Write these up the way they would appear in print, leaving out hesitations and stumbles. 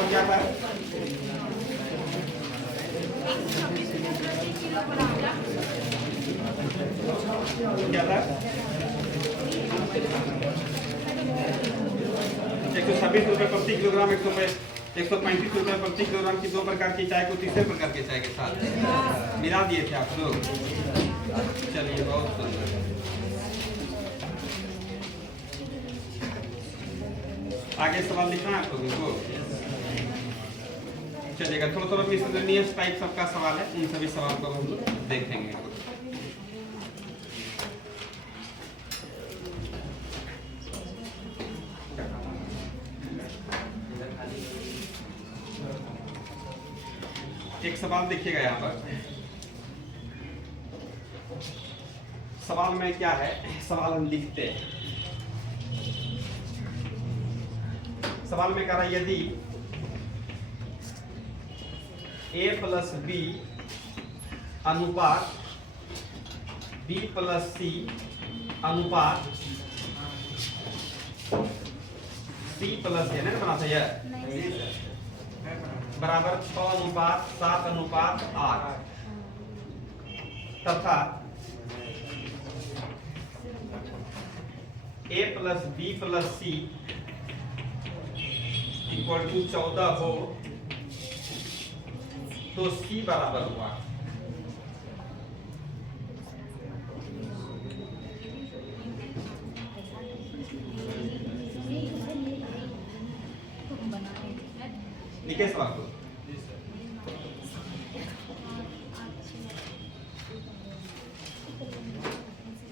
बन क्या था? क्या था? 126 रुपये प्रति किलोग्राम, 135 रुपये प्रति किलोग्राम की 2 प्रकार की चाय को तीसरे प्रकार के चाय के साथ मिला दिए थे आप लोग। चलिए बहुत सुंदर। आगे सवाल लिखना है आप लोगों को। चलिएगा, थोड़ा थोड़ा मिसलेनियस टाइप सबका सवाल है, उन सभी सवाल को हम लोग देखेंगे। एक सवाल देखिएगा यहाँ पर। सवाल में क्या है, सवाल हम लिखते हैं। सवाल में कह रहा है यदि a प्लस बी अनुपात b प्लस सी अनुपात c प्लस ए, नहीं बना था यह, बराबर 6:7:8 तथा a plus B plus C equal to 14 हो तो C बराबर हुआ। लिखे सवाल को।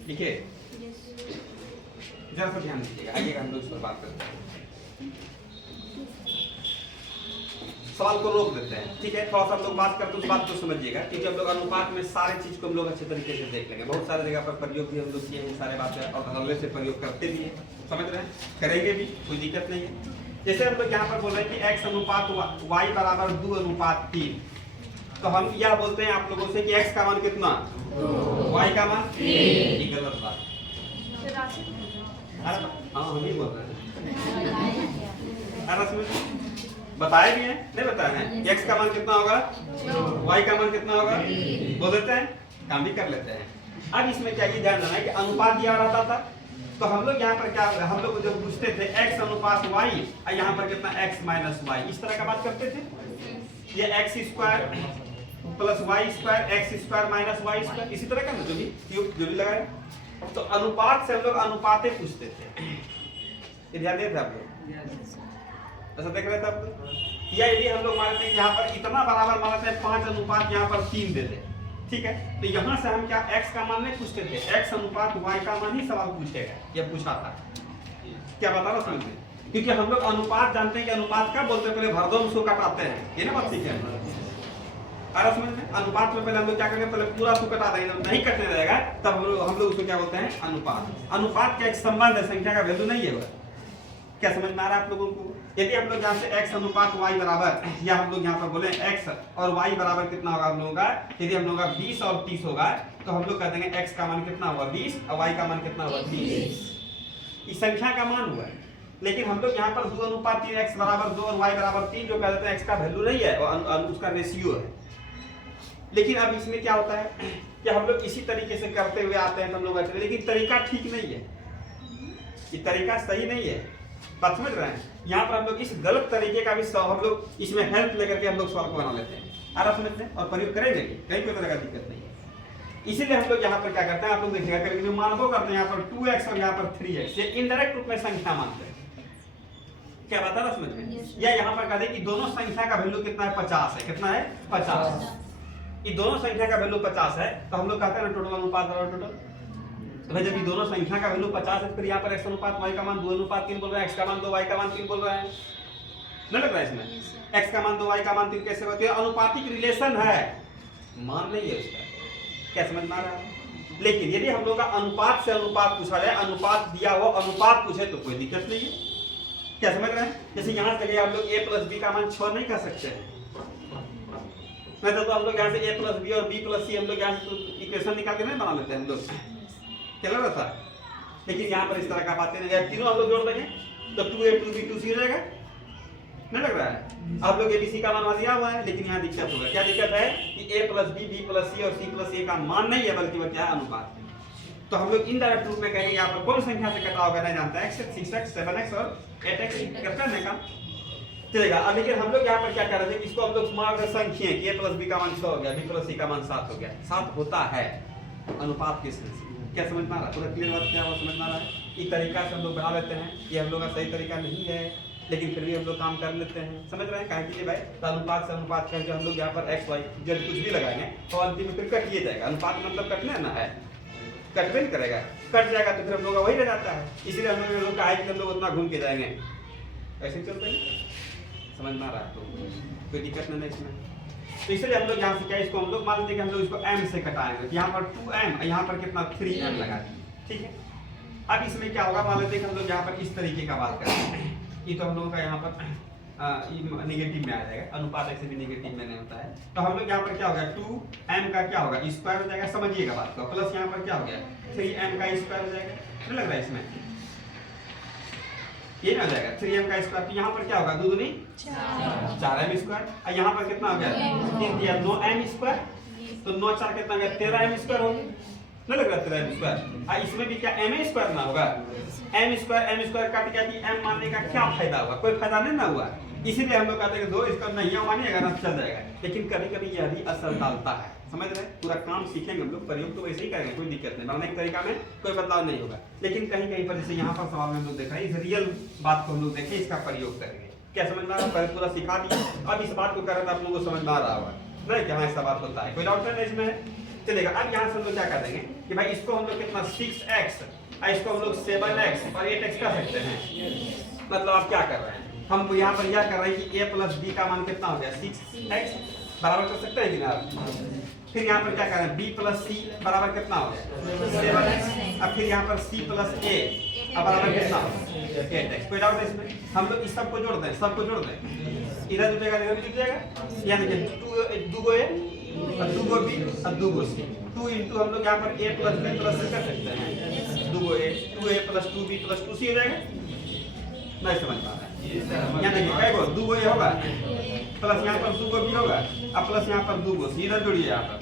लिखे, जरा सा ध्यान दीजिएगा, आइएगा हम लोग इस पर बात करते हैं। सवाल को रोक देते हैं, ठीक है। थोड़ा सा हम लोग बात करते हैं, उस बात को समझिएगा, क्योंकि हम लोग अनुपात में सारे चीज को हम लोग अच्छे तरीके से देख लेंगे। बहुत सारे जगह पर प्रयोग भी हम लोग किए हैं, सारे बातें और अगले से प्रयोग करते भी हैं, समझ रहे हैं, करेंगे भी, कोई दिक्कत नहीं है। जैसे हम लोग यहाँ पर बोल रहे हैं कि x अनुपात y बराबर 2:3, तो हम यह बोलते हैं आप लोगों से कि x का मान कितना, y का मान 3। गलत बात। हाँ हम ही बोल रहे हैं, बताए भी हैं, नहीं बताए हैं। x का मान कितना होगा, y का मान कितना होगा, बोल देते हैं, काम भी कर लेते हैं। अब इसमें क्या ये ध्यान देना है कि अनुपात दिया रहता था, तो हम लोग यहाँ पर क्या, हम लोग जब पूछते थे x अनुपात y और यहाँ पर कितना x माइनस y, इस तरह का बात करते थे। ये x square plus y square, x square minus y square, इसी तरह का ना जो भी लगाए। तो अनुपात से हम लोग अनुपाते पूछते थे, ये ध्यान देते थे आप लोग, ऐसा देख रहे थे आप लोग। या यदि हम लोग मानते हैं यहाँ पर इतना बराबर मानते हैं 5 अनुपात यहाँ पर 3 दे दे, ठीक है, तो यहाँ से हम क्या x का मान नहीं पूछते थे, x अनुपात y का मान ही सवाल पूछेगा, ये पूछा था। क्या बता रहा समझ में, क्योंकि हम लोग अनुपात जानते हैं कि अनुपात क्या बोलते हैं, पहले भरदम सो काटते हैं, ये ना बात सीखे अरे समझ में। अनुपात में पहले हम लोग क्या करेंगे, पहले पूरा सो कटा देंगे, जब नहीं कटने रहेगा तब हम लोग उसको क्या बोलते हैं, अनुपात। अनुपात का एक संबंध है, संख्या का वैल्यू नहीं है। क्या समझ में आ रहा है आप लोगों को। यदि हम लोग यहाँ से x अनुपात y बराबर, या हम लोग यहाँ पर बोले x और y बराबर कितना होगा हम लोगों का, यदि हम लोगों का 20 और 30 होगा तो हम लोग कह देंगे x का मान कितना हुआ 20 और y का मान कितना हुआ 30। इस संख्या का मान हुआ है, लेकिन हम लोग यहाँ पर 2:3 x बराबर 2 और y बराबर 3 जो कह देते हैं x का वैल्यू नहीं है और उसका रेशियो है। लेकिन अब इसमें क्या होता है कि हम लोग इसी तरीके से करते हुए आते हैं, तो हम लोग अच्छे, लेकिन तरीका ठीक नहीं है, ये तरीका सही नहीं है, बात समझ रहे हैं। यहाँ पर हम लोग इस गलत तरीके का भी हम लोग इसमें हेल्प लेकर के हम लोग सवाल को बना लेते हैं, आराम समझते हैं और प्रयोग करेंगे, कहीं कोई तरह का दिक्कत नहीं है। इसीलिए हम लोग यहाँ पर क्या करते हैं, आप लोग देखिएगा कभी मानवो करते हैं, यहाँ पर 2x और यहाँ पर 3x, ये इनडायरेक्ट रूप में संख्या मानते हैं। क्या बता रहा समझ में, या यहाँ पर कह दें कि दोनों संख्या का वैल्यू कितना है, 50 है, कितना है 50, ये दोनों संख्या का वैल्यू 50 है, तो हम लोग कहते हैं ना टोटल अनुपात बराबर टोटल। भाई जब ये दोनों संख्या का वैल्यू 50 है, फिर यहाँ पर x अनुपात y का मान 2:3 बोल रहा है, x का मान 2 y का मान 3 बोल रहा है, नहीं लग रहा है इसमें। x का मान 2 y का मान 3 कैसे होती है, अनुपातिक रिलेशन है, मान नहीं है उसका। क्या समझ में आ रहा है। लेकिन यदि हम लोग का अनुपात से अनुपात पूछा जाए, अनुपात दिया हो अनुपात पूछे तो कोई दिक्कत नहीं है। क्या समझ रहे हैं। जैसे यहाँ से हम लोग a प्लस बी का मान 6 नहीं कर सकते हैं, नहीं तो हम लोग यहाँ से a प्लस बी और b प्लस सी हम लोग यहाँ से इक्वेशन निकाल के नहीं बना लेते हैं हम लोग, क्या लग रहा था। लेकिन यहाँ पर इस तरह का बातें नहीं है, तीनों हम लोग जोड़ देंगे तो 2a 2b 2c हो जाएगा, नहीं लग रहा है? आप लोग एबीसी का मान वहां दिया हुआ है, लेकिन यहाँ दिक्कत होगा। क्या दिक्कत है कि a plus B, B plus C और सी प्लस ए का मान नहीं है, बल्कि वह क्या है, अनुपात है। तो हम लोग इनडायरेक्ट रूप में कहेंगे यहाँ पर कौन संख्या से कटा होगा नहीं जानता है, x 6x 7x और 8x करते हैं का चलेगा। अब लेकिन हम लोग यहाँ पर क्या कर रहे थे, इसको हम लोग मान रहे संख्या कि a प्लस बी का मान 6 हो गया, b प्लस सी का मान 7 हो गया। 7 होता है अनुपात के सेंस। क्या समझ में आ रहा है? पूरा क्लियर बात क्या हुआ, समझ में आ रहा है? इस तरीका से हम लोग बना लेते हैं। ये हम लोग का सही तरीका नहीं है, लेकिन फिर भी हम लोग काम कर लेते हैं। समझ रहे हैं? कहे भाई तो अनुपात से अनुपात करके हम लोग यहाँ पर x y जब कुछ भी लगाएंगे तो अंतिम में फिर कट जाएगा। अनुपात मतलब कटना ना है, कटवे नहीं करेगा, कट जाएगा तो फिर हम लोग का वही रह जाता है। इसलिए हम लोग कहा कि हम लोग उतना घूम के जाएंगे, ऐसे चलते हैं। समझ में आ रहा है? तो कोई दिक्कत नहीं है इसमें। तो इसलिए हम लोग यहाँ से क्या, इसको हम लोग मान लेते हैं कि हम लोग इसको m से कटाएंगे। यहाँ पर 2m, यहाँ पर कितना 3m लगा दिए, ठीक है। अब इसमें क्या होगा, मान लेते हैं कि हम लोग यहाँ पर इस तरीके का बात करते हैं। ये तो हम लोगों का यहाँ पर नेगेटिव में आ जाएगा, अनुपात ऐसे भी नेगेटिव में नहीं होता है। तो हम लोग यहाँ पर क्या हो गया, 2m का क्या होगा, स्क्वायर हो जाएगा। समझिएगा बात को, प्लस यहाँ पर क्या हो गया, 3m का स्क्वायर हो जाएगा। नहीं लग रहा है इसमें? ये ना हो जाएगा 3m का स्क्वायर। तो यहाँ पर क्या होगा, 2 दूनी 4m स्क्वायर। और यहाँ पर कितना हो गया, 3 दिया 9m स्क्वायर। तो 9 4 कितना हो गया, 13m स्क्वायर हो गया। नहीं लग रहा 13m स्क्वायर? इसमें भी क्या m स्क्वायर ना होगा, m स्क्वायर काट गया कि m मानने का क्या फायदा हुआ, कोई फायदा नहीं ना हुआ। इसीलिए हम लोग कहते हैं कि दो इसका नहीं मानिएगा ना चल जाएगा। लेकिन कभी कभी यह भी असर डालता है, समझ रहे हैं? पूरा काम सीखेंगे हम लोग, प्रयोग तो वैसे ही करेंगे, कोई दिक्कत नहीं, बनाने के तरीका में कोई बदलाव नहीं होगा। लेकिन कहीं कहीं पर जैसे यहाँ पर सवाल में हम लोग देख रहे हैं, इस रियल बात को हम लोग देखें, इसका प्रयोग करेंगे। क्या समझ में आ रहा है? पहले पूरा सिखा दिया, अब इस बात को कर रहे थे, आप लोगों को समझ में आ रहा होगा नहीं कि हाँ ऐसा बात होता है, कोई डाउट नहीं इसमें? चलेगा। अब यहाँ से हम लोग क्या कर देंगे कि भाई इसको हम लोग कितना 6x, इसको हम लोग 7x और 8x कर सकते हैं। मतलब आप क्या कर रहे हैं, हम यहाँ पर यह कर रहे हैं कि a प्लस बी का मान कितना हो गया, 6x बराबर कर सकते हैं कि ना। फिर यहाँ पर क्या कर रहे हैं, b प्लस सी बराबर कितना हो गया, 7x। अब फिर यहाँ पर c प्लस a बराबर कितना हो गया, 8x। कोई डाउट है इसमें? हम लोग इस सबको जोड़ दें, सबको जोड़ दें, इधर जुटेगा इधर भी जुट जाएगा। यानी कि 2 a और 2 b और 2 c, 2 इंटू हम लोग यहाँ पर a plus b plus c कर सकते हैं। 2a plus 2b plus 2c हो जाएगा। नहीं समझ पा रहा है? यहाँ देखिए क्या 2 a होगा प्लस यहाँ पर 2 b होगा और प्लस यहाँ पर 2 c, इधर जोड़िए यहाँ पर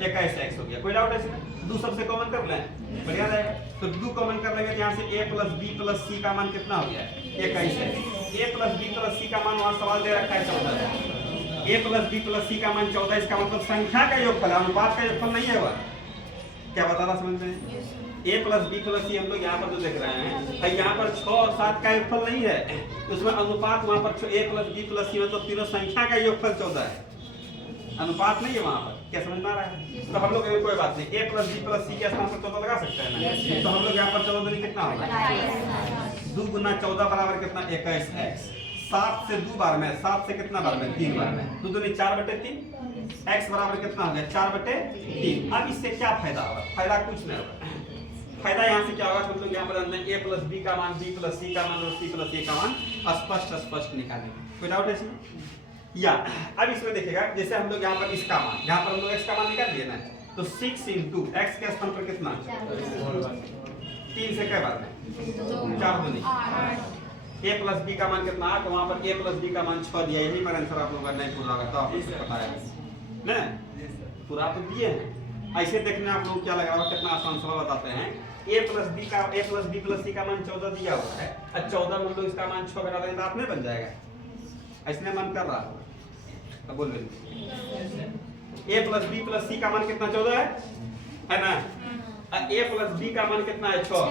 21x हो गया। कोई डाउट है इसमें? 2 सबसे कॉमन कर लें, बढ़िया रहेगा। तो 2 कॉमन कर लेंगे तो यहाँ से a plus b plus c का मान कितना हो गया, 21x। a plus b plus c का मान वहाँ सवाल दे रखा है 14। a plus b plus c का मान 14, इसका मतलब संख्या का योगफल, अनुपात का योगफल नहीं है वह। क्या बता रहा समझ में? a plus b plus c हम लोग यहाँ पर जो देख रहे हैं, यहाँ पर 6 और 7 का योगफल नहीं है, उसमें अनुपात वहाँ पर a plus b plus c मतलब तीनों संख्या का योगफल 14 है, अनुपात नहीं है वहाँ पर। क्या समझ में आ रहा है? तो हम लोग कोई बात नहीं, a plus b plus c के स्थान पर 14 लगा सकते हैं ना। तो हम लोग यहाँ पर 14 कितना होगा, 2 गुना 14 बराबर कितना, 21x। 7 से 2 बार में, 7 से कितना बार में, 3 बार में, 2 दूनी 4/3, x बराबर कितना हो गया, 4/3। अब इससे क्या फायदा होगा? फायदा कुछ नहीं होगा। फायदा यहाँ से क्या होगा, हम लोग यहाँ पर a प्लस बी का मान, b प्लस c का मान और c प्लस a का मान स्पष्ट निकालेंगे। कोई डाउट है इसमें? या अब इसमें देखिएगा, जैसे हम लोग यहाँ पर इसका मान, यहाँ पर हम लोग x का मान निकाल दिए ना, तो 6 इंटू x के स्थान पर कितना, 3 से क्या बार में 4 दूनी, a प्लस b का मान कितना 8, वहाँ पर a प्लस b का मान 6 दिया। यही पर आंसर आप लोगों का नहीं पूरा होगा, तो आप इससे बताया नहीं पूरा तो दिए हैं। ऐसे देखने आप लोग क्या लग रहा है, कितना आसान सवाल बताते हैं। a plus b plus c का मान 14 दिया हुआ है, और 14 में हम लोग इसका मान 6 करा देंगे तो आप नहीं बन जाएगा, ऐसे मन कर रहा है। बोल रहे a plus b plus c का मान कितना 14 है ना, a प्लस b का मान कितना है 6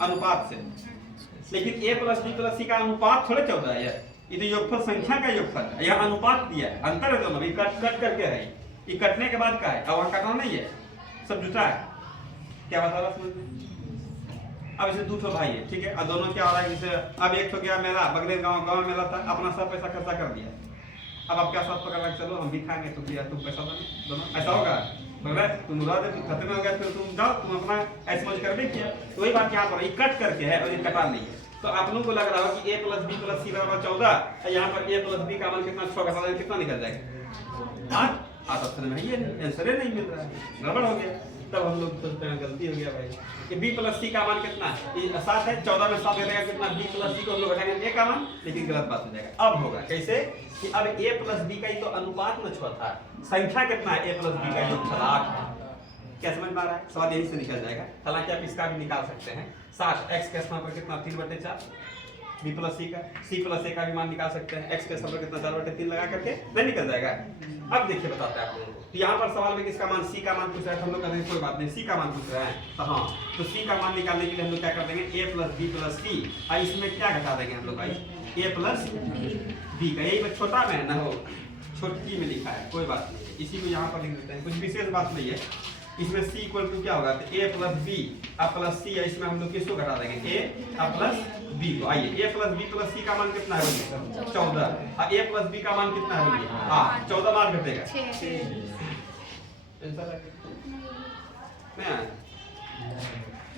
अनुपात से। लेकिन a plus b plus c का अनुपात थोड़े 14 है यार, ये तो योगफल संख्या का योगफल है, यह अनुपात दिया है, अंतर है दोनों में। कट करके है, ये कटने के बाद का है, अब वहाँ कटना नहीं है, सब जुटा है। क्या बता रहा समझ में? अब इसे 2 भाई है, ठीक है, और दोनों क्या हो रहा है, जैसे अब एक तो गया मेला, बगले गांव में मेला था, अपना सब पैसा खर्चा कर दिया। अब आप क्या साथ पकड़ रहे, चलो हम भी खाएंगे, तो किया तुम पैसा दो, दोनों ऐसा होगा, तुम उड़ा दे, खत्म हो गया, फिर तुम जाओ, तुम अपना ऐसे मौज कर भी किया। तो वही बात यहाँ पर, ये कट करके है और ये कटा नहीं है। तो आप लोगों को लग रहा हो कि a plus b plus c बराबर 14, यहाँ पर a प्लस b का मान कितना 6 का कितना निकल जाएगा 8। आप ऑप्शन में ये आंसर नहीं मिल रहा है, गड़बड़ हो गया। तब हम लोग सोचते हैं गलती हो गया भाई कि b प्लस c का मान कितना है, ये 7 है, 14 में 7 देगा कितना, b प्लस c को हम लोग घटाएंगे a का मान, लेकिन गलत बात हो जाएगा। अब होगा कैसे कि अब a प्लस b का ही तो अनुपात में 6 था, संख्या कितना है a प्लस b का योग 8। क्या समझ में आ रहा है, सवाल यही से निकल जाएगा। हालांकि आप इसका भी निकाल सकते हैं, 7 x के स्थान पर कितना 3/4, b प्लस c का, c प्लस a का भी मान निकाल सकते हैं, x के स्थान पर कितना 4/3 लगा करके नहीं निकल जाएगा। अब देखिए बताते हैं आप लोगों को, तो यहाँ पर सवाल में किसका मान, c का मान पूछ रहा है, हम लोग कहते हैं कोई बात नहीं, c का मान पूछ रहा है, तो हाँ तो c का मान निकालने के लिए हम लोग क्या कर देंगे, a plus b plus c, और इसमें क्या घटा देंगे हम लोग भाई, a प्लस b का, यही छोटा में है ना, हो छोटी में लिखा है, कोई बात नहीं, इसी को यहाँ पर लिख देते हैं, कुछ विशेष बात नहीं है। इसमें c इक्वल टू क्या होगा, तो a plus b plus c है, इसमें हम लोग किसको घटा देंगे, a प्लस b को। आइए a plus b plus c का मान कितना है, 14, और a प्लस b का मान कितना है, 14 मान घटेगा,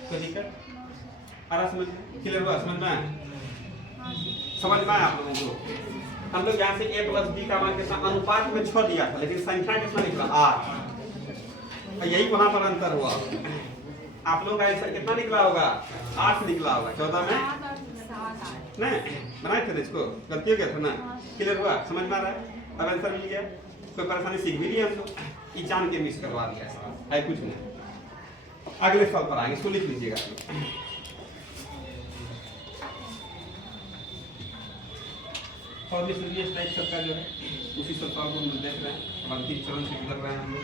कोई दिक्कत आ रहा, समझ क्लियर हुआ, समझ में आया आप लोगों को। हम लोग यहाँ से a प्लस b का मान कितना, अनुपात में 6 दिया था, लेकिन संख्या कितना निकला 8, यही वहां पर अंतर हुआ। आप लोग का आंसर कितना निकला होगा, 8 निकला होगा, 14 में नहीं बनाए थे इसको, गलती हो गया था ना, क्लियर हुआ, समझ में आ रहा है। अब आंसर मिल गया, कोई परेशानी सीख भी लिया हम लोग, ये जान के मिस करवा दिया सवाल है, कुछ नहीं। अगले सवाल पर आएंगे, इसको लिख लीजिएगा। और मिसलिनियस टाइप सबका जो है उसी सब सवाल को हम देख रहे हैं, अंतिम चरण से गुजर रहे हैं हम लोग।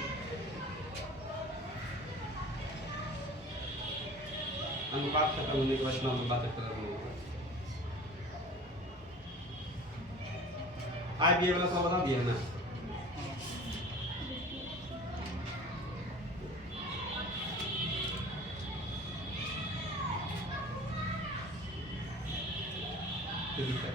अनुपात खत्म होने के बाद अनुपात खत्म होगा। आज भी ये वाला सवाल बता दिया ना, ठीक है।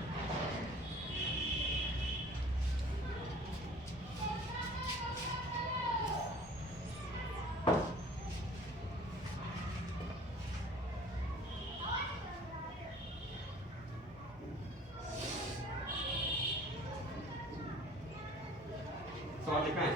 सवाल लिखा है,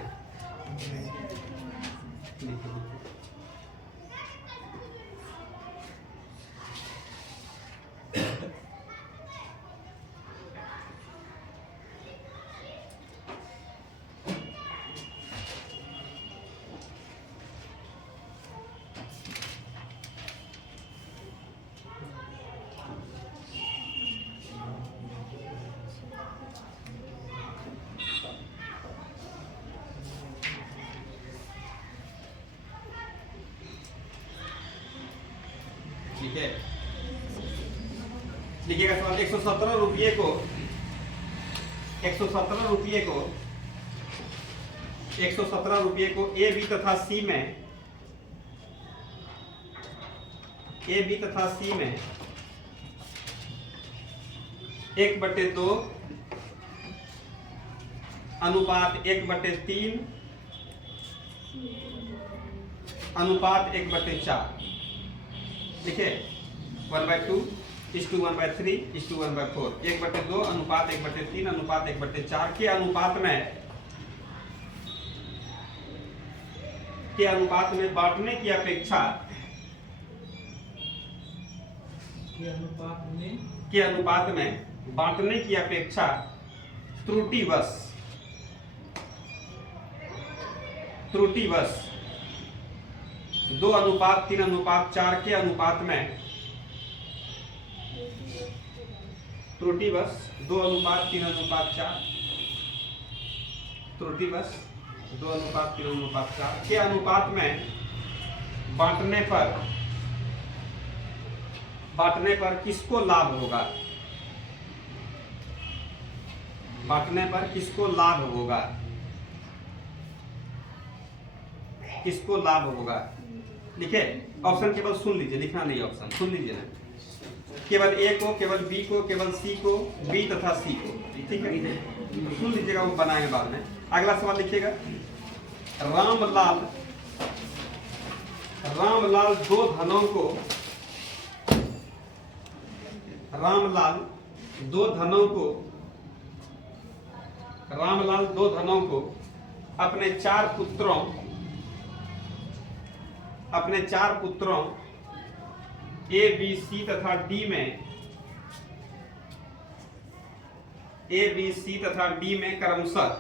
ठीक है। लिखिएगा सवाल, 117 रुपये को 117 रुपये को 117 रुपये को ए बी तथा सी में एक बटे दो अनुपात 1/3 अनुपात 1/4 लिखे 1/2 1/3 1/4 1/2 अनुपात 1/3 अनुपात 1/4 के अनुपात में बांटने की अपेक्षा बांटने की अपेक्षा त्रुटिवश 2:3:4 के अनुपात में त्रुटिवश 2:3:4 के अनुपात में बांटने पर किसको लाभ होगा, किसको लाभ होगा लिखे। ऑप्शन केवल सुन लीजिए, लिखना नहीं, ऑप्शन सुन लीजिए ना, केवल ए को, केवल बी को, केवल सी को, बी तथा सी को, ठीक है, सुन लीजिएगा, वो बनाएंगे बाद में। अगला सवाल लिखिएगा, रामलाल दो धनों को अपने 4 पुत्रों अपने 4 पुत्रों ए बी सी तथा डी में क्रमशः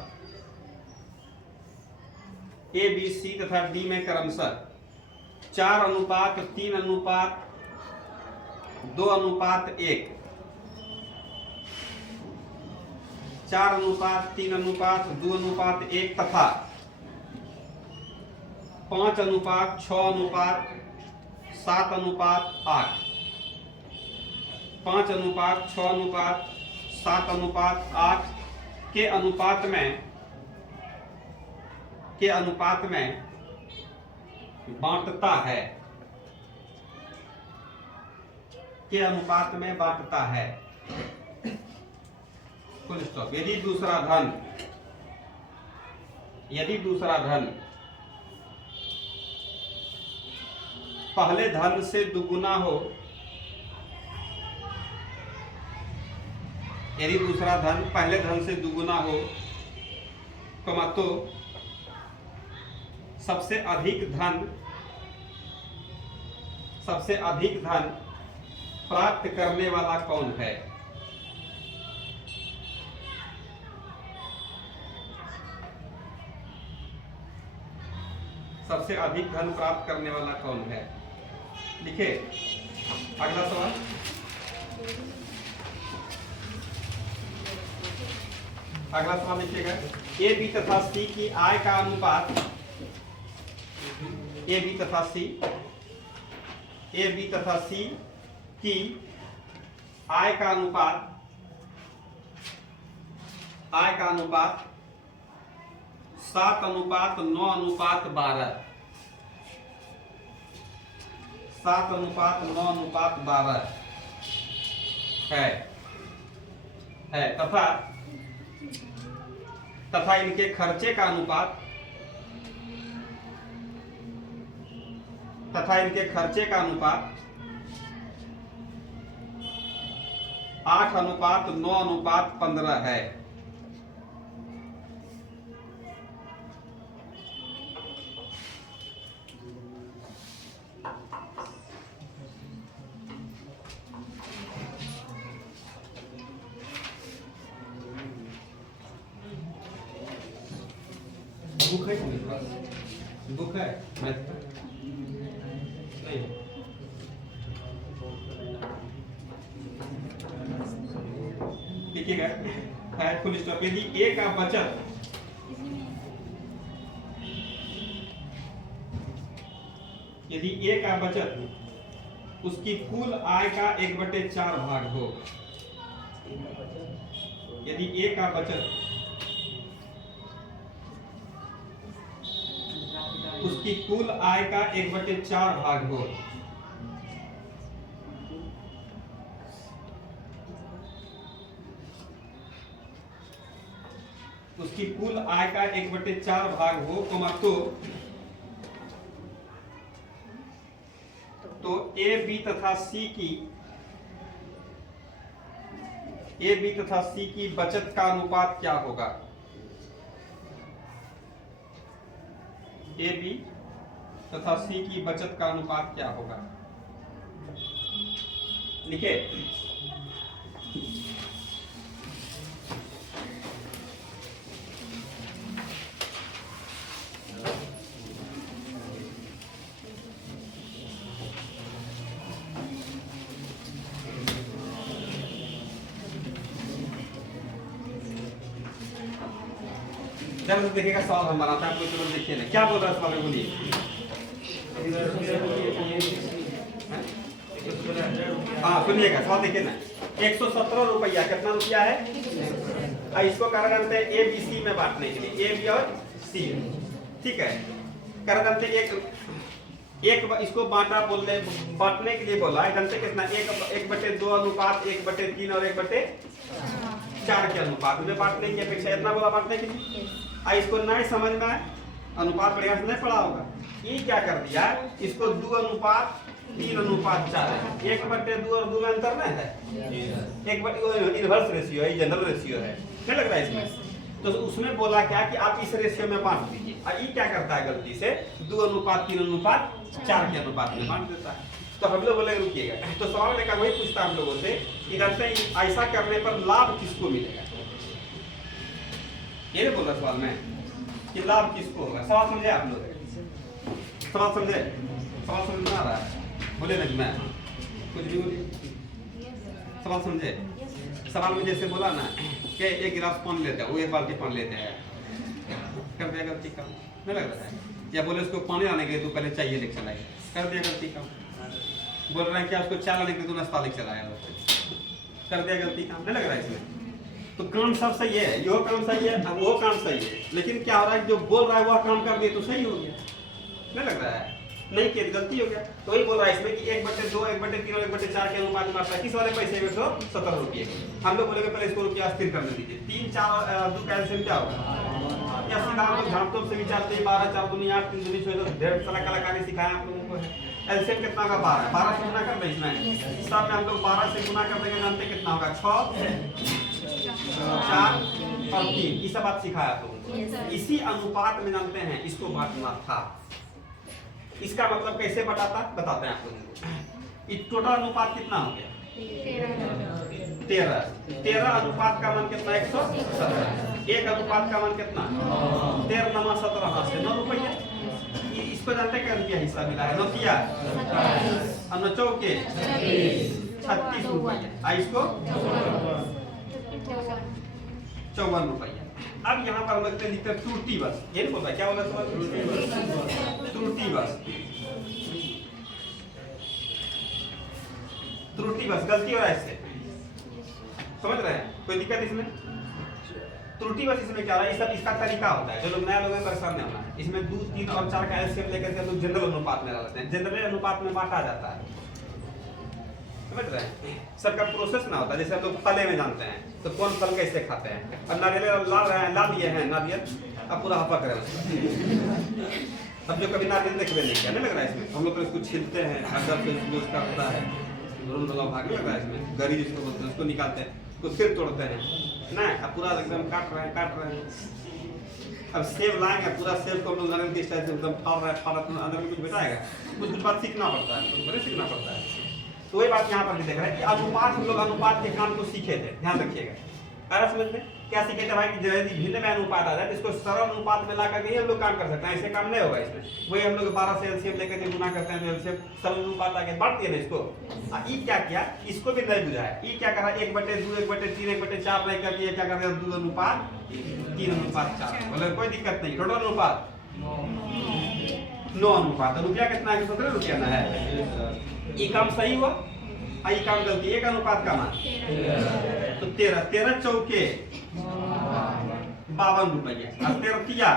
ए बी सी तथा डी में क्रमशः 4:3:2:1 4:3:2:1 तथा 5:6:7:8 5:6:7:8 के अनुपात में बांटता है फुल स्टॉप। यदि दूसरा धन पहले धन से दुगुना हो, यदि दूसरा धन पहले धन से दुगुना हो तो सबसे अधिक धन प्राप्त करने वाला कौन है? सबसे अधिक धन प्राप्त करने वाला कौन है? लिखे अगला सवाल। अगला सवाल लिखिएगा, ए बी तथा सी की आय का अनुपात, ए बी तथा सी की आय का अनुपात 7:9:12 7:9:12 है तथा इनके खर्चे का अनुपात 8:9:15 है। बुक है मेरे पास, बुक है मैथ नहीं देखिएगा है फुल स्टॉप। यदि ए का बचत उसकी कुल आय का 1/4 भाग हो, यदि ए का बचत उसकी कुल आय का 1/4 भाग हो, उसकी कुल आय का 1/4 भाग हो तो ए बी तथा सी की बचत का अनुपात क्या होगा? ए बी तथा सी की बचत का अनुपात क्या होगा? लिखे जब देखिएगा सवाल हम बनाते हैं, आपको चलो देखिए ना क्या बोल रहा है सवाल में, बोलिए। हाँ सुनिएगा सवाल देखिए ना, 117 रुपया कितना रुपया है? इसको कारण जानते हैं ए बी सी में बांटने के लिए, ए बी और सी, ठीक है। कारण जानते हैं एक इसको बांटने के लिए बोला है, जानते कितना 1/2 अनुपात 1/3 और 1/4 के अनुपात में बांटने की अपेक्षा इतना बोला बांटने के लिए। इसको नहीं समझ में आए, अनुपात बढ़िया से नहीं पढ़ा होगा, ये क्या कर दिया, इसको 2:3:4 है, 1/2 और 2 में अंतर नहीं है, इनवर्स रेशियो है, जनरल रेशियो है, क्या लग रहा है इसमें? तो उसमें बोला क्या कि आप इस रेशियो में बांट दीजिए। और ये क्या करता है गलती से 2:3:4 के अनुपात में बांट देता है। तो हम लोग बोले रुकिएगा, तो सवाल लेकर वही पूछता हम लोगों से कि जानते हैं ऐसा करने पर लाभ किसको मिलेगा? ये बोल रहा सवाल में कि लाभ किसको होगा। सवाल समझे आप लोग? सवाल समझे? सवाल समझ में आ रहा है? बोले नहीं, मैं कुछ भी बोलिए। सवाल समझे? सवाल में जैसे बोला ना कि एक गिलास पानी लेते हैं, वो 1 बाल्टी पानी लेते हैं, कर दिया गलती काम, नहीं लग रहा है? या बोले उसको पानी लाने के लिए तो पहले चाहिए लेके चलाए, कर दिया गलती काम। बोल रहे हैं कि उसको चाय लाने के लिए तो नाश्ता लेके चलाया, कर दिया गलती काम, नहीं लग रहा है इसमें? तो काम सब सही है, यो काम सही है, वो काम सही है, लेकिन क्या हो रहा है जो बोल रहा है वह काम कर दिए तो सही हो गया, नहीं लग रहा है? नहीं किया गलती हो गया। तो वही बोल रहा है इसमें कि 1/2, 1/3 और 1/4 के अनुपात में आता है। किस वाले पैसे 117 रुपये। हम लोग बोलेंगे पहले इसको रुपया स्थिर करने दीजिए। 3 4 2 कैलसियम क्या होगा? या सीधा हम लोग झाड़तों से विचारते हैं 12 4 दूनी 8 3 दूनी 6 ढेर सारा कलाकारी सिखाया आप लोगों को है। एलसीएम कितना होगा? 12 से गुना कर दें इसमें। सब में हम लोग 12 से गुना कर देंगे, जानते कितना होगा? 6 4 और 3। ये सब बात सिखाया आप लोगों को। इसी अनुपात में जानते हैं इसको बांटना था। इसका मतलब कैसे बटाता बताते हैं आप लोगों को। ये टोटल अनुपात कितना हो गया? 13 अनुपात का मान कितना? 117। एक अनुपात का मान कितना? 13 9 17 से 9 रुपया। इसको जानते हैं क्या रुपया हिस्सा मिला है? 9 किया और 9 चौके 36 रुपया। इसको 54 रुपया। अब यहाँ पर हम लगते हैं त्रुटि बस, ये नहीं बोलता क्या बोला? त्रुटि बस, त्रुटि बस गलती हो रहा है इससे, समझ रहे हैं? कोई दिक्कत इसमें? त्रुटि बस इसमें क्या हो रहा है? ये सब इसका तरीका होता है। जो लोग नया लोगों को परेशान नहीं होना है। इसमें 2 3 और 4 का एलसीएम लेकर के लोग जनरल अनुपात में डालते हैं। जनरल अनुपात में बांटा जाता है, समझ रहे हैं? सबका प्रोसेस ना होता है। जैसे हम लोग फले में जानते हैं तो कौन फल कैसे खाते हैं। अब नारियल ला लिए हैं नारियल, अब पूरा हपक रहे हैं। अब जो कभी नारियल देखने नहीं किया, नहीं लग रहा है इसमें? हम लोग तो इसको छीलते हैं, अगर तो उसका होता है भाग लग रहा है इसमें, गरी जिसको बोलते हैं, उसको निकालते हैं, उसको फिर तोड़ते हैं ना। अब पूरा एकदम काट रहे हैं। अब सेब लाएंगे, पूरा सेब को हम लोग नारियल के स्टाइल से एकदम फाड़ रहे हैं, अंदर में कुछ बताएगा, कुछ बात सीखना पड़ता है, बड़े सीखना पड़ता है। तो वही बात यहाँ पर भी देख रहे हैं कि अनुपात, हम लोग अनुपात के काम को सीखे थे, ध्यान रखिएगा। समझ में क्या सीखे थे भाई कि यदि भिन्न में अनुपात आ जाए तो इसको सरल अनुपात में ला करके हम लोग काम कर सकते हैं। ऐसे काम नहीं होगा इसमें। वही हम लोग 12 से एलसीएम लेकर के गुना करते हैं तो एलसीएम सरल अनुपात आके बढ़ दिए ना इसको। ये क्या किया? इसको भी नहीं बुझाया। ये क्या करा? 1/2 1/3 1/4 नहीं करके क्या कर दिया? 2:3:4। बोले कोई दिक्कत नहीं। टोटल अनुपात 9 अनुपात। रुपया कितना है? 17 रुपया ना है। ये काम सही हुआ, ये काम गलती। 1 अनुपात का मान तो 13 चौके 52 रुपया और 13 तिया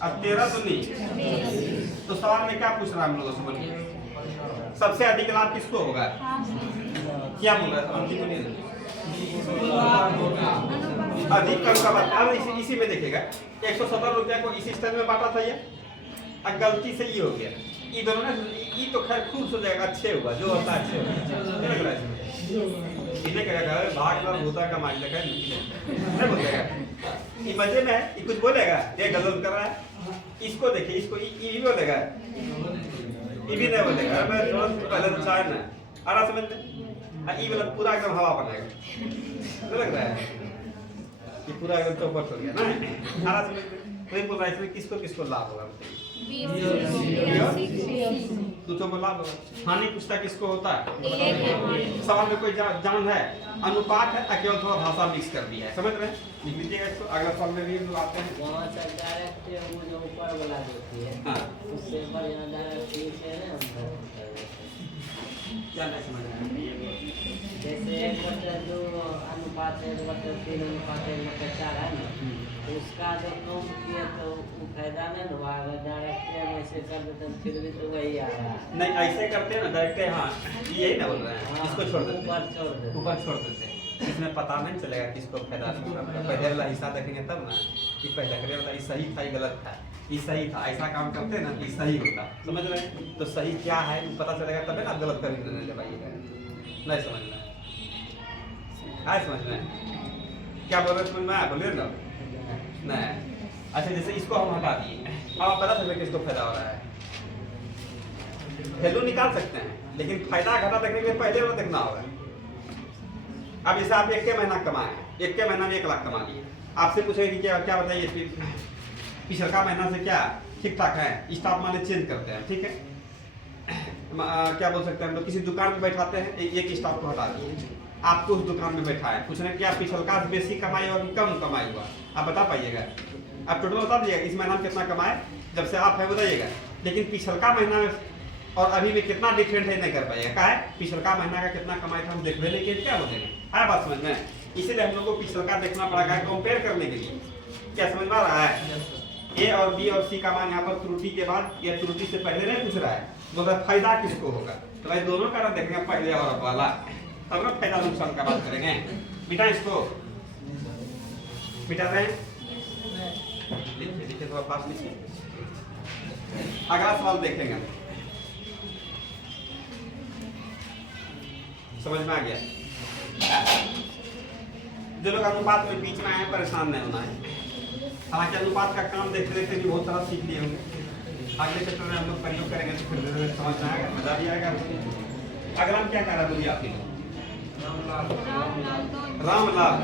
अब 13 दूनी। तो सवाल में क्या पूछ रहा है हम लोगों से? बोलिए सबसे अधिक लाभ किसको होगा? क्या बोल रहा है सवाल? अधिक कम का बात। अब इसी में देखिएगा 117 रुपया को इसी स्टाइल में बांटा था ये, और गलती से ये हो गया। ये दोनों ना, ये तो खैर खूब सो जाएगा, अच्छे होगा जो होता है अच्छे होगा। लग रहा है इन्हें कहेगा भाग ना भूता का माइल लगा नहीं बोलेगा। ये मजे में है, ये कुछ बोलेगा ये गलत कर रहा है। इसको देखिए, इसको ये भी बोलेगा, ये भी नहीं बोलेगा। मैं पहले तो चाहे ना आरा समझ में, ये वाला पूरा एकदम हवा बनाएगा, लग रहा है ये पूरा एकदम चौपट हो गया ना। आरा समझ में वही बोल रहा है। इसमें किसको किसको लाभ होगा? दूसरों को लाभ होगा। हानि पुछता किसको होता है? सवाल में कोई जान है? अनुपात है, केवल थोड़ा भाषा मिक्स कर दिया है, समझ रहे हैं? लिख लीजिएगा इसको। अगला सवाल में भी लोग आते हैं। क्या नहीं समझ रहे हैं? जैसे 1/2 अनुपात है, 1/3 अनुपात है, 1/4 है ना, तो उसका जो कम किया तो फायदा नहीं हुआ। अगर डायरेक्ट ऐसे कर देते हैं फिर भी तो वही आ रहा है। नहीं ऐसे करते हैं ना डायरेक्ट। हाँ यही ना बोल रहे हैं, इसको छोड़ देते हैं, ऊपर छोड़ देते हैं। इसमें पता नहीं चलेगा किसको फायदा होगा। पहले वाला हिस्सा देखेंगे तब ना कि पहले करे वाला ये सही था, ये गलत था, ये सही था। ऐसा काम करते हैं ना ये सही होता, समझ रहे हैं? तो सही क्या है पता चलेगा तब ना गलत कर नहीं समझ में है? समझ में क्या बोल रहे समझ में आया? बोलिए ना। नहीं, अच्छा जैसे इसको हम हटा दिए, अब आप बता सकते हैं किसको फायदा हो रहा है। वैल्यू निकाल सकते हैं, लेकिन फायदा घाटा देखने के लिए पहले वो देखना होगा। अब जैसे आप एक के महीना कमाए, एक के महीना में 1 लाख कमा लिए, आपसे पूछेगा कि क्या बताइए पिछला महीना से क्या ठीक ठाक है, स्टाफ मान चेंज करते हैं, ठीक है, क्या बोल सकते हैं हम लोग, किसी दुकान में बैठाते हैं, एक स्टाफ को हटा दिए, आपको उस दुकान में बैठाए, पूछ रहे हैं क्या पिछलका से बेसी कमाई और कम कमाई हुआ, आप बता पाइएगा? आप टोटल बता दीजिएगा इस महीना में कितना कमाए, जब से आप है बताइएगा, लेकिन पिछलका महीना में और अभी में कितना डिफरेंट है नहीं कर पाएगा। क्या है, पिछलका महीना का कितना कमाई था हम देख लेने के लिए क्या बोलेंगे, आया बात समझ में? इसीलिए हम लोग को पिछलका देखना पड़ेगा कंपेयर करने के लिए। क्या समझ में आ रहा है? ए और बी और सी का मान यहाँ पर त्रुटि के बाद या त्रुटि से पहले नहीं पूछ रहा है, बोल रहा फायदा किसको होगा, तो भाई दोनों का देखेंगे पहले और वाला, तब ना फायदा नुकसान का बात करेंगे। बेटा इसको मिटा रहे हैं, लिखिए थोड़ा पास लिखिए। अगला सवाल देखेंगे, समझ में आ गया? जो लोग अनुपात में बीच में आए परेशान नहीं होना है, हालांकि अनुपात का काम देखते देखते भी बहुत सारा सीख लिए होंगे, अगले चैप्टर में हम लोग प्रयोग करेंगे तो फिर धीरे समझ में आएगा, मजा भी आएगा। अगला हम क्या कर रहा है बोलिए आप? रामलाल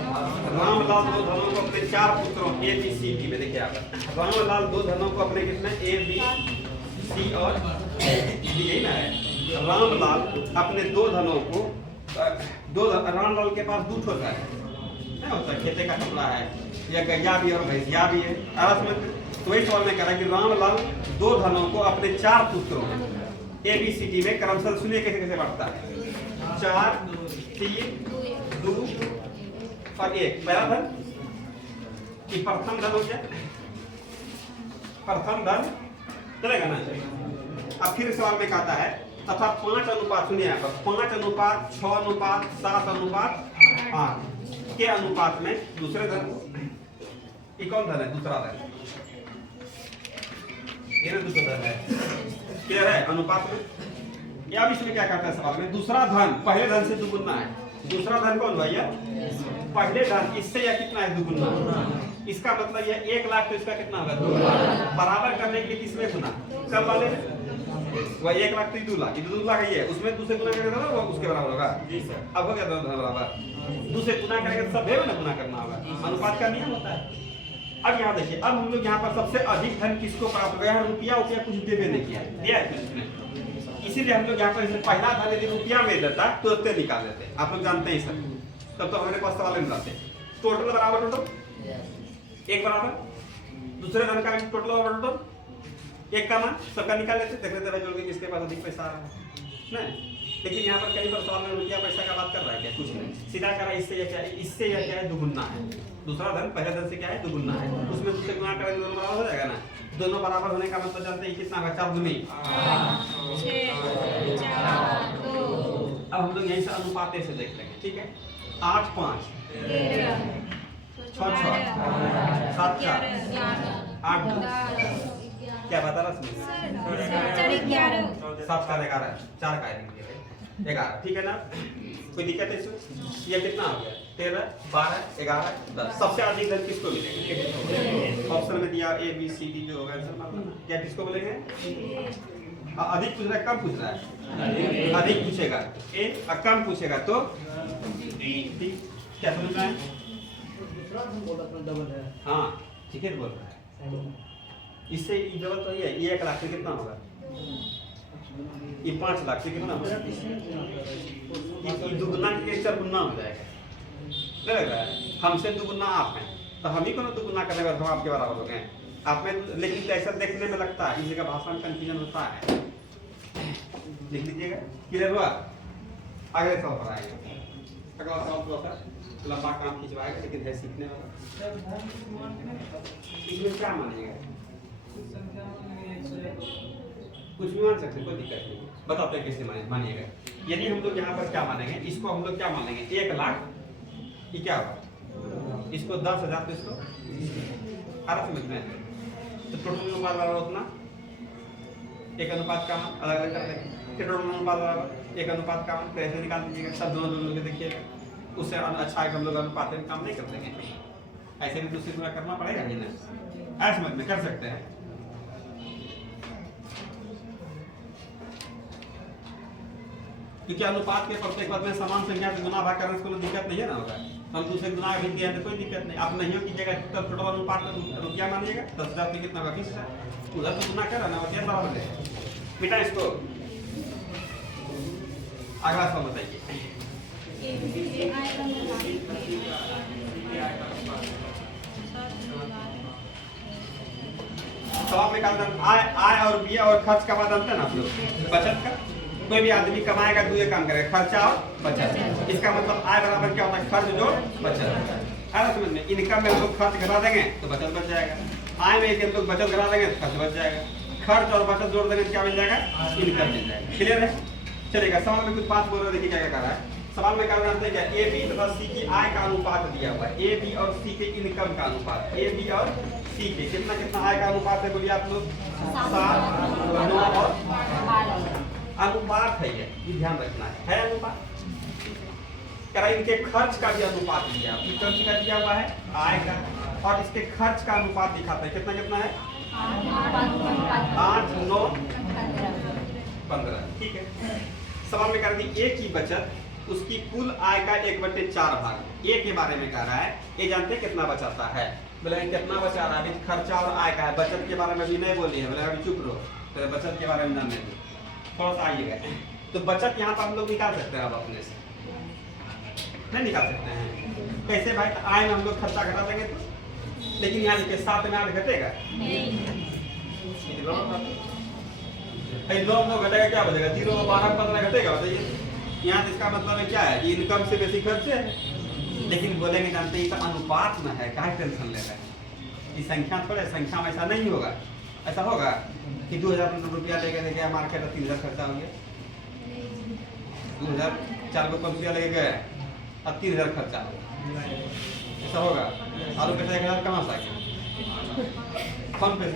2 धनों को अपने 4 पुत्रों ए बी सी डी में, देखिए आप रामलाल 2 धनों को अपने कितने ए बी सी और डी, यही ना है। रामलाल अपने 2 धनों को रामलाल के पास दूध होता है, नहीं होता, खेते का टुकड़ा है या गैया भी और भैंसिया भी है, तो वही सवाल में कह रहा है कि रामलाल 2 धनों को अपने 4 पुत्रों ए बी सी डी में क्रमशः सुनिए कैसे कैसे बढ़ता है, 4 3 2 और 1। पहला धन कि प्रथम धन हो गया, प्रथम धन चलेगा ना। अब फिर सवाल में कहता है तथा 5 अनुपात, सुनिए यहाँ पर 5 अनुपात 6 अनुपात 7 अनुपात 8 के अनुपात में दूसरे धन को, ये कौन धन है? दूसरा धन, ये ना दूसरा धन है, क्लियर है? अनुपात में या इसमें क्या कहता है सवाल में, दूसरा धन पहले धन से दुगुना है। दूसरा धन कौन भैया? पहले धन इससे या कितना है? दुगुना। इसका मतलब यह 1 लाख, तो इसका कितना होगा? 2 लाख। बराबर करने के लिए किसमें गुना, कब वाले वह 1 लाख तो 2 लाख, 2 लाख है, उसमें दूसरे गुना करेगा ना वो उसके बराबर होगा। जी सर। अब हो गया दोनों बराबर, दूसरे गुना करेंगे तो सब है ना गुना करना होगा, अनुपात का नियम होता है। अब यहाँ देखिए, अब हम लोग यहाँ पर सबसे अधिक धन किसको प्राप्त हो गया? रुपया कुछ देवे नहीं किया, दिया है, इसीलिए हम लोग यहाँ पर पहला धन यदि रुपया में देता तो उतने निकाल देते, आप लोग जानते हैं सर, तब तो हमारे पास सवाल मिलाते। टोटल बराबर टोटल 1 बराबर, दूसरे धन का टोटल बराबर टोटल 1 का मान सबका निकाल लेते, देख लेते भाई किसके पास अधिक पैसा आ रहा है नहीं। लेकिन यहाँ पर कई बार सवाल में रुपया पैसा का बात कर रहा है क्या? कुछ नहीं, सीधा कह रहा है इससे या क्या है? दुगुना है। दूसरा धन पहले धन से क्या है? दुगुना है, उसमें दूसरे गुना करेंगे दोनों बराबर हो जाएगा ना। दोनों बराबर होने का मतलब जानते हैं कितना होगा? 4 दूनी 6। अब हम लोग यहीं से अनुपात से देख लेंगे, ठीक है? 8 5 6 6 7 4 8 2, क्या बता रहा है? 7 4 11 4 का 11, ठीक है ना? कोई दिक्कत है इसमें? ये कितना हो गया? 13 12 11 10। सबसे अधिक धन किसको मिलेगा? ऑप्शन में दिया ए बी सी डी जो होगा क्या किसको बोलेंगे? अधिक पूछ रहा है कम पूछ रहा है? अधिक पूछेगा ए और कम पूछेगा तो डी। क्या समझ रहा है? हाँ ठीक है बोल रहा है, इससे डबल तो ये 1 लाख से कितना होगा? ये 5 लाख से कितना होगा? ये दुगुना के 4 गुना हो जाएगा, नहीं लग रहा है? हमसे दुगुना आप हैं तो हम ही को दुगुना करने का हम आपके बराबर हो गए आप में, लेकिन ऐसा देखने में लगता है, इस जगह भाषा में कंफ्यूजन होता है। लिख लीजिएगा, क्लियर हुआ? अगले सवाल पर आएगा। अगला सवाल थोड़ा सा लंबा काम खिंचवाएगा लेकिन है सीखने वाला। इसमें क्या मानिएगा? कुछ भी मान सकते, कोई दिक्कत नहीं, बताते हैं कैसे मानिएगा। यदि हम लोग यहाँ पर क्या मानेंगे, इसको हम लोग क्या मानेंगे? 1 लाख, ये क्या होगा? इसको 10,000, तो इसको 18 समझ में, तो टोटल अनुपात बराबर उतना 1 अनुपात का अलग अलग कर देंगे, फिर टोटल अनुपात बराबर 1 अनुपात का, तो ऐसे निकाल दीजिएगा, सब दोनों देखिएगा उससे अच्छा है कि हम लोग अनुपात में काम नहीं कर देंगे, ऐसे भी दूसरी गुना करना पड़ेगा ही ना। ऐसे समझ में कर सकते हैं। क्योंकि अनुपात के प्रत्येक पद में समान संख्या से गुना भाग करने से कोई दिक्कत नहीं है ना होगा। हम दूसरे गुना भी दिया तो कोई दिक्कत नहीं। आप नहीं हो कीजिएगा तो टोटल अनुपात रुपया मानिएगा 10,000 की कितना होगा 20,000, उधर तो गुना करा ना, क्या बराबर है बेटा। इसको अगला सवाल बताइए। सवाल में आय और व्यय और खर्च का बात अंतर ना आप लोग बचत का। कोई भी आदमी कमाएगा दो ये काम करेगा, खर्चा और बचत। इसका मतलब आय बराबर क्या होता है, खर्च जोड़ बचत। आ समझ में, इनकम में हम लोग खर्च घटा देंगे तो बचत बच जाएगा, आय में हम लोग बचत घटा देंगे तो खर्च बच जाएगा, खर्च और बचत जोड़ देंगे तो क्या मिल जाएगा, इनकम मिल जाएगा। क्लियर है? चलेगा। सवाल में कुछ बात बोल रहे, देखिए क्या क्या कर रहा है। सवाल में क्या जानते हैं क्या, ए बी तथा सी की आय का अनुपात दिया हुआ है, ए बी और सी के इनकम का अनुपात, ए बी और सी के कितना कितना आय का अनुपात है, बोलिए आप लोग 7, 9 और अनुपात है ये ध्यान रखना है अनुपात। करा इनके खर्च का भी अनुपात दिया, इनकम का दिया हुआ है आय का, और इसके खर्च का अनुपात दिखाते हैं कितना कितना है 8, 9, 15। ठीक है। सवाल में कर दी ए की बचत उसकी कुल आय का 1/4 भाग। ए के बारे में कह रहा है, ये जानते हैं कितना बचाता है, बोले कितना बचा रहा है, अभी खर्चा और आय का है, बचत के बारे में भी नहीं बोली है, बोले अभी चुप रहो, तो बचत के बारे में जानने दो थोड़ा सा आइएगा। तो बचत यहाँ पर हम लोग निकाल सकते हैं, अब अपने से नहीं निकाल सकते हैं। कैसे भाई, तो आय में हम लोग खर्चा घटा देंगे तो, लेकिन यहाँ देखिए 7 में 8 घटेगा, 9 घटेगा, क्या बचेगा 0, 12, 15 घटेगा, बताइए। यहाँ इसका मतलब है क्या है, इनकम से बेसी खर्चे है। लेकिन बोलेंगे जानते हैं अनुपात में है, क्या टेंशन ले रहे हैं, इस संख्या थोड़े, संख्या में ऐसा नहीं होगा। ऐसा होगा कि 2,000 रुपया लेके गया मार्केट में 3,000 खर्चा हो गया, 2,000 4 को 500 लेके गए और 3,000 खर्चा, ऐसा होगा। आलू पैसा 1,000 कमा सके, फोन पे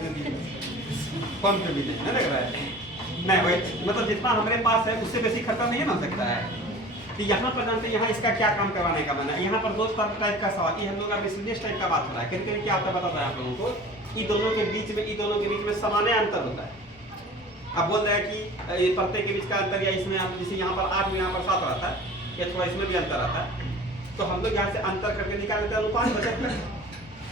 फोन पे भी नहीं लग रहा है, नहीं भाई, मतलब जितना हमारे पास है उससे बेसी खर्चा नहीं हो सकता है। तो यहाँ पर जानते हैं यहाँ इसका क्या काम करवाने का मैंने, यहाँ पर 2 टाइप का सवाल, ये हम लोग बिजनेस टाइप का बात हो रहा है। कहीं क्या आता बताता है आप लोगों को, इन दोनों के बीच में सामान्य अंतर होता है। अब बोल रहे हैं कि प्रत्येक के बीच का अंतर, या इसमें आप जैसे यहाँ पर 8 में यहाँ पर 7 रहता है, या थोड़ा इसमें भी अंतर आता है, तो हम लोग यहाँ से अंतर करके निकाल लेते हैं अनुपात बचत में।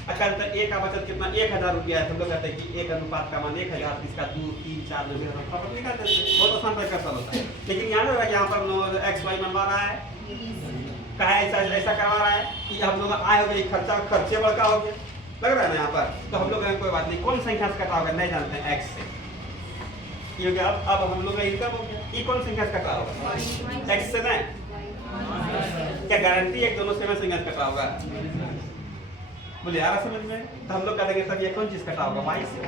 अगर ए का बचत कितना 1,000 रुपया है, हम लोग कहते हैं कि एक अनुपात का मान 1,000, इसका 2, 3, 4 निकाल देते हैं, बहुत आसान तरीका होता है। लेकिन यहाँ पर एक्स वाई बनवा रहा है, कहा ऐसा करवा रहा है कि हम लोग आय हो गई, खर्चे बड़का हो गया, लग रहा है ना यहाँ पर। तो हम लोग कोई बात नहीं, कौन संख्या से कटा होगा नहीं जानते हैं, एक्स से ये हो गया। अब हम लोग का इनकम हो गया, ये कौन संख्या से कटा होगा, एक्स से नहीं, क्या गारंटी है दोनों से संख्या से कटा होगा, बोले यार समझ में। तो हम लोग करेंगे तब ये कौन चीज कटा होगा, वाई से।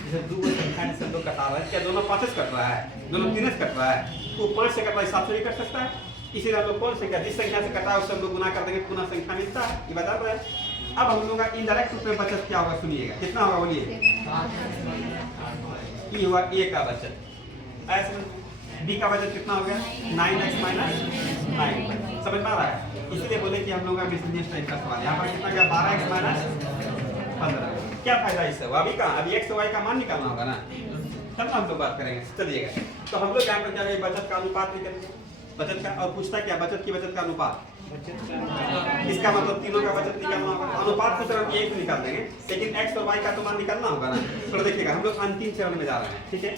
जैसे 2 संख्या से लोग कटा रहा है, क्या दोनों 5 से कट रहा है, दोनों 3 से कट रहा है, वो 5 से कट रहा है, 7 से भी कट सकता है। इसीलिए हम लोग कौन संख्या, जिस संख्या से कटा है उससे हम लोग गुना कर देंगे, पुनः संख्या मिलता है, ये बता रहे हैं। अब हम लोग का इनडायरेक्ट रूप में बचत क्या होगा, सुनिएगा कितना होगा, बोलिए। ये हुआ ए का बचत, ऐसे बी का बचत कितना हो गया 9x - 9, समझ में आ रहा है। इसलिए बोले कि हम लोग का बिजनेस टाइप का सवाल, यहाँ पर कितना गया 12x - 15। क्या फायदा इससे, अभी कहाँ, अभी x और y का मान निकालना होगा ना, तब हम लोग बात करेंगे। चलिएगा, तो हम लोग यहाँ पर क्या बचत का अनुपात निकलेगा, बचत का, और पूछता क्या बचत की बचत का अनुपात, इसका मतलब तीनों का बचत निकालना होगा। अनुपात को चरण एक निकाल देंगे, लेकिन x और y का तो मान निकालना होगा ना। तो देखिएगा हम लोग अंतिम चरण में जा रहे हैं, ठीक है।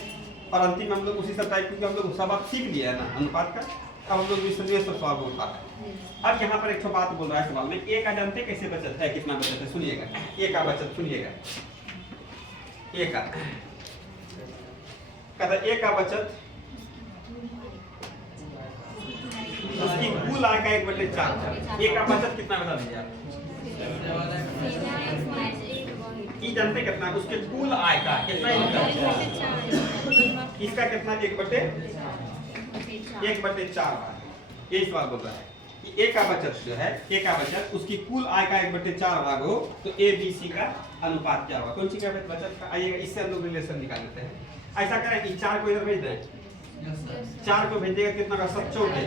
और अंतिम में हम लोग उसी सब टाइप, क्योंकि हम लोग सब सीख लिया है ना अनुपात का, अब हम लोग विश्लेषण सब सवाल उठा रहे हैं। अब यहाँ पर एक बात बोल रहा है सवाल में, ए का जानते कैसे बचत है, कितना बचत है, सुनिएगा। ए का बचत सुनिएगा, ए का कहता ए का बचत उसकी कुल आय का 1/4। ए का बचत कितना बता दीजिए आप, ये जानते कितना, उसके कुल आय का कितना, इसका कितना 1/4। ये सवाल बोल रहा है कि ए का बचत जो है, ए का बचत उसकी कुल आय का 1/4 भाग हो तो ए बी सी का अनुपात क्या होगा, कौन सी का बचत का। आइएगा इससे हम लोग रिलेशन निकाल लेते हैं। ऐसा करें कि 4 को इधर भेज दें, 4 को भेजिएगा कितना का 7 चौके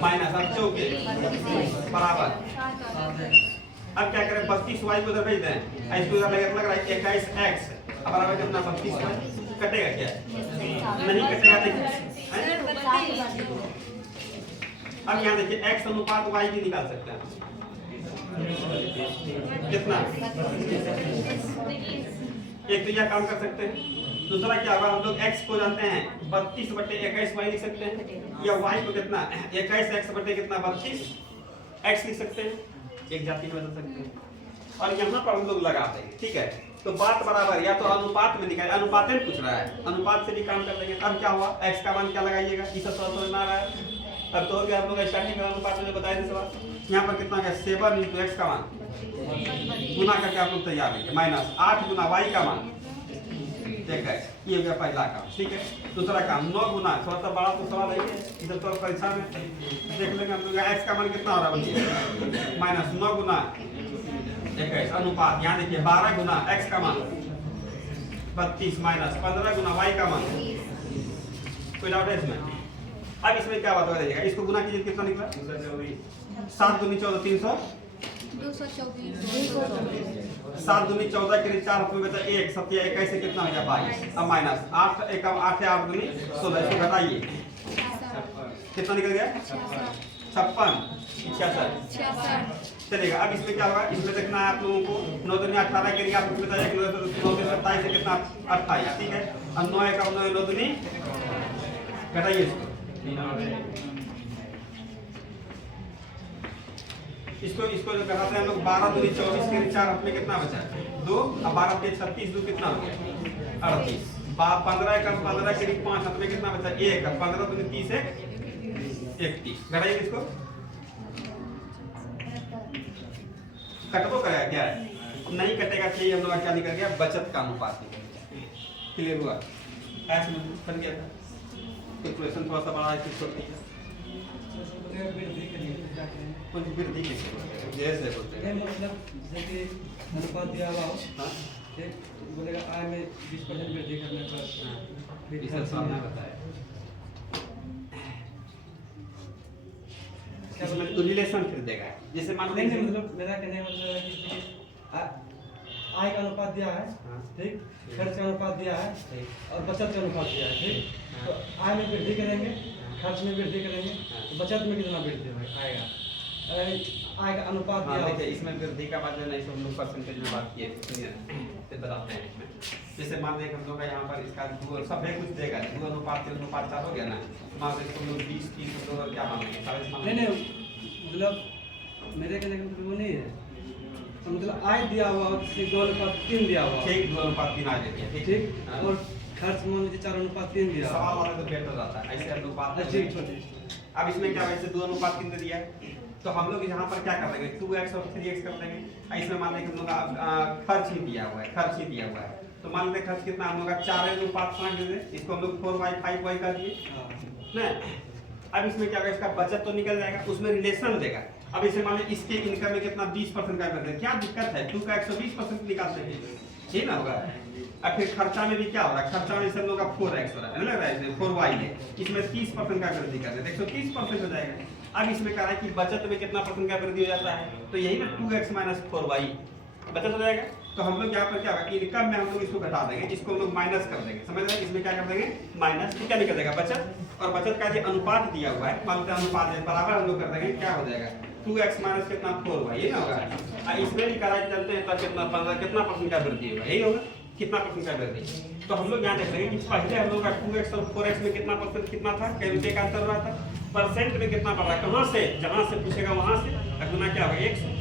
माइनस 8 चौके बराबर। अब क्या करें 32y को उधर भेज दें, इसको उधर लग रहा है 21x अब बराबर कितना 32y कटेगा क्या? नहीं कटेगा। देखिए अब यहाँ देखिए x अनुपात y भी निकाल सकते हैं कितना, एक तो यह काम कर सकते हैं। दूसरा क्या होगा, हम लोग x को जानते हैं 32/21y लिख सकते हैं, या y को कितना 21x बटे कितना 32x लिख सकते हैं, एक जाति में बदल सकते हैं और यहाँ पर हम लोग लगा देंगे। ठीक है, तो बात बराबर या तो अनुपात में निकाल, अनुपात में पूछ रहा है, अनुपात से भी काम कर लेंगे। अब क्या हुआ, x का मान क्या लगाइएगा, इस सब समझ में आ रहा है। अब तो क्या हम लोग स्टार्टिंग में अनुपात में बताए थे सवाल, यहाँ पर कितना है 7 × x का मान गुना करके आप लोग तैयार है माइनस 8 गुना y का मान ठीक है, ये हो गया पहला काम। ठीक है, दूसरा काम 9 गुना, थोड़ा सा बड़ा तो सवाल है इधर तो परीक्षा में देख लेंगे हम लोग। x का मान कितना हो रहा है माइनस 9 गुना 21 अनुपात, यहाँ देखिए 12 गुना x का मान 32 माइनस 15 गुना y का मान। कोई डाउट है इसमें? अब इसमें क्या बात हो जाएगा, इसको गुना कीजिए कितना निकला 7 दूनी 14 300 7 दूनी 14 के लिए 4 हाथ में बचा 1 7 21 से कितना हो गया 22। अब माइनस 8 1 8 8 दूनी 16, इसको घटाइए कितना निकल गया 56 चलेगा। अब इसमें क्या होगा, इसमें देखना है आप लोगों को 9 दूनी 18 के लिए आपको बताया कि 9 दूनी 27 से कितना 28। ठीक है, अब 9 1 9 दूनी घटाइए इसको जो कराते हैं हम लोग 12 दूनी 24 के 4 हाथ में कितना बचा 2, अब 12 के 36 2 कितना हो गया 38। 15 का 15 के 5 हाथ में कितना बचा 1, 15 दूनी 30 है 31। घटाइए इसको, कटबो करेगा क्या नहीं कटेगा, चाहिए हम लोग क्या निकल गया बचत का अनुपात निकल गया। क्लियर हुआ, ऐसे बन गया था। कैलकुलेशन थोड़ा सा बड़ा है, छोटी है कुछ वृद्धि जैसे बोलते हैं मतलब जैसे अनुपात दिया हुआ हो बोलेगा आय में 20% वृद्धि करने पर सामने बताया इसमें तो रिलेशन फिर देगा। जैसे मान नहीं मतलब मेरा कहने का मतलब है कि आय का अनुपात दिया है ठीक, खर्च का अनुपात दिया है और बचत का अनुपात दिया है ठीक, तो आय में वृद्धि करेंगे खर्च में वृद्धि करेंगे तो बचत में कितना वृद्धि आएगा, अगर आय का अनुपात दिया देखिए इसमें वृद्धि का बात नहीं, हम लोग परसेंटेज में बात किए फिर बताते हैं इसमें। जैसे मान लें हम लोग का यहाँ पर इसका सब है कुछ देगा 2 अनुपात 3 अनुपात 4 हो गया ना, मान लें हम लोग 20 30 क्या मान लेंगे 40 मान नहीं मतलब मेरे कहने का मतलब वो नहीं है, मतलब आय दिया हुआ 2:3 दिया हुआ ठीक 2:3 आ जाती है ठीक, और खर्च मान लीजिए 4:3 दिया सवाल वाला तो बेटर रहता है ऐसे हम लोग बात। अब इसमें क्या वैसे 2:3 दे दिया है, तो हम लोग यहाँ पर क्या कर देंगे 2x और 3x कर देंगे। इसमें मान लें कि हम लोग खर्च ही दिया हुआ है, तो मान लेते खर्च कितना हम लोग 4:5 दे दें, इसको हम लोग 4y 5y कर दिए ना। अब इसमें क्या होगा, इसका बचत तो निकल जाएगा, उसमें रिलेशन देगा। अब इसे मान लें इसके इनकम में कितना 20% का कर दें, क्या दिक्कत है 2 का 120% निकालते हैं ठीक ना होगा। अब फिर खर्चा में भी क्या हो रहा है, खर्चा में जैसे हम लोग का 4x हो रहा है लग रहा है, इसमें 4y है, इसमें 30% का वृद्धि कर देते 130% हो जाएगा। अब इसमें कह रहा है कि बचत में कितना परसेंट का वृद्धि हो जाता है, तो यही ना 2x - 4y बचत हो जाएगा। तो हम लोग यहाँ पर क्या होगा, इनकम में हम लोग इसको घटा देंगे, इसको हम लोग माइनस कर देंगे, समझ रहे हैं। इसमें क्या कर देंगे माइनस, क्या निकल जाएगा बचत, और बचत का जो अनुपात दिया हुआ है मान लेते हैं अनुपात बराबर हम लोग कर देंगे, क्या हो जाएगा 2x - कितना 4y ये ना होगा। इसमें निकाला चलते हैं तब कितना 15 कितना परसेंट का वृद्धि होगा, यही होगा कितना परसेंट का वृद्धि। तो हम लोग यहाँ देख रहे हैं कि पहले हम लोग का 2x और 4x में कितना परसेंट कितना था, कई रुपये का अंतर रहा था, परसेंट में कितना पड़ रहा है, कहाँ से जहाँ से पूछेगा वहाँ से गुना क्या होगा 100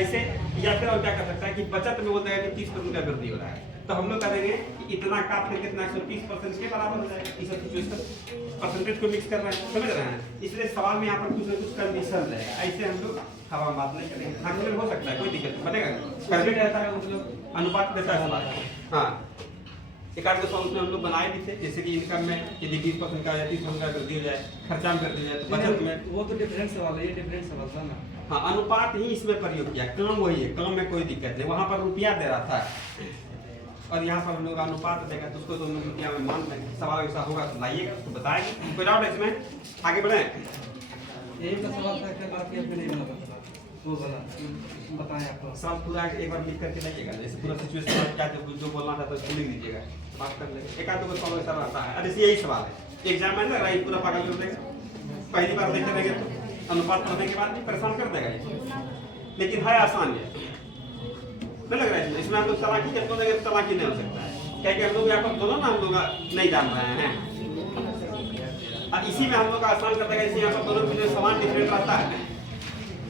ऐसे। या फिर और क्या कर सकता है कि बचत में बोलता है कि 30% का वृद्धि हो रहा है, तो हम लोग करेंगे कि इतना का फिर कितना 130% के बराबर हो जाएगा। इस परसेंटेज को मिक्स कर रहे हैं, समझ रहे हैं। इसलिए सवाल में यहाँ पर कुछ न कुछ कंडीशन रहेगा, ऐसे हम लोग हवा बात नहीं करेंगे। हाँ हो सकता है कोई दिक्कत बनेगा, करके रहता है मतलब अनुपात देता है सवाल। हाँ एक आध सवाल उसमें हम लोग बनाए भी थे, जैसे कि इनकम में यदि 20% का या 30% का वृद्धि हो जाए, खर्चा में कर दिया जाए, बचत में वो तो डिफरेंट सवाल है, ये डिफरेंट सवाल था ना। हाँ अनुपात ही इसमें प्रयोग किया, काम वही है, काम में कोई दिक्कत नहीं। वहाँ पर रुपया दे रहा था और यहाँ पर हम लोग अनुपात देगा तो उसको तो हम लोग क्या मान लेंगे, सवाल ऐसा होगा तो लाइएगा, उसको बताएंगे। कोई डाउट है इसमें? आगे बढ़े। यही का सवाल था कि बात किया, फिर नहीं बना पता वो बना बताएं आप लोग। सवाल पूरा एक बार लिख करके लाइएगा, जैसे पूरा सिचुएशन क्या जो बोलना था तो उसको लिख दीजिएगा, बात कर लेंगे। एक आध दो सवाल ऐसा रहता है। अब जैसे यही सवाल है, एग्जाम में ना राइट पूरा पागल कर देगा, पहली बार देखे रहेंगे तो अनुपात पढ़ने के बाद भी परेशान कर देगा ये, लेकिन है आसान है, नहीं लग रहा है इसमें हम लोग तलाकी के बोलेंगे तो तलाकी नहीं हो सकता है, क्या हम लोग यहाँ पर दोनों ना हम लोग नहीं जान रहे हैं, और इसी में हम लोग आसान कर देगा। इसी यहाँ पर दोनों में जो समान डिफरेंट रहता है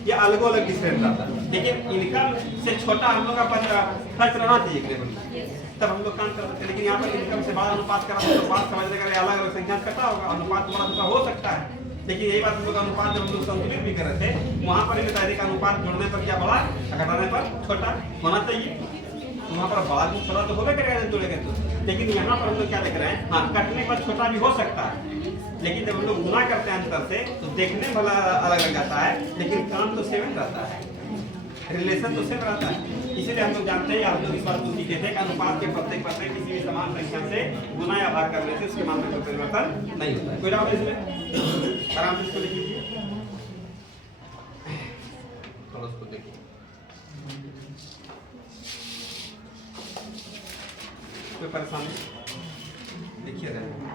ये अलग अलग डिफरेंट रहता है, लेकिन इनकम से छोटा हम लोग का खर्च रहना चाहिए तब हम लोग काम कर सकते हैं। लेकिन यहाँ पर इनकम से बड़ा अनुपात करा तो बात समझ लेकर अलग अलग संख्या कटा होगा, अनुपात बड़ा छोटा हो सकता है। लेकिन यही बात हम लोग अनुपात जब हम लोग संतुलित भी कर रहे थे वहाँ पर भी बता दें कि अनुपात जोड़ने पर क्या बड़ा, घटाने पर छोटा होना चाहिए। वहाँ पर बड़ा भी छोटा तो होगा करेगा जोड़ेगा तो, लेकिन यहाँ पर हम लोग क्या देख रहे हैं, हाँ कटने पर छोटा भी हो सकता है, लेकिन जब हम लोग गुना करते हैं अंतर से तो देखने में भला अलग लग जाता है, लेकिन काम तो सेम रहता है, रिलेशन तो सेम रहता है। इसीलिए हम लोग जानते हैं, आप लोग इस बात को सीखे थे कि अनुपात के प्रत्येक किसी भी समान संख्या से गुना या भाग करने से उसके मान में कोई परिवर्तन नहीं होता है। कोई डाउट इसमें? आराम से इसको लिख लीजिए, थोड़ा उसको देखिए, कोई परेशानी लिखिए रहे।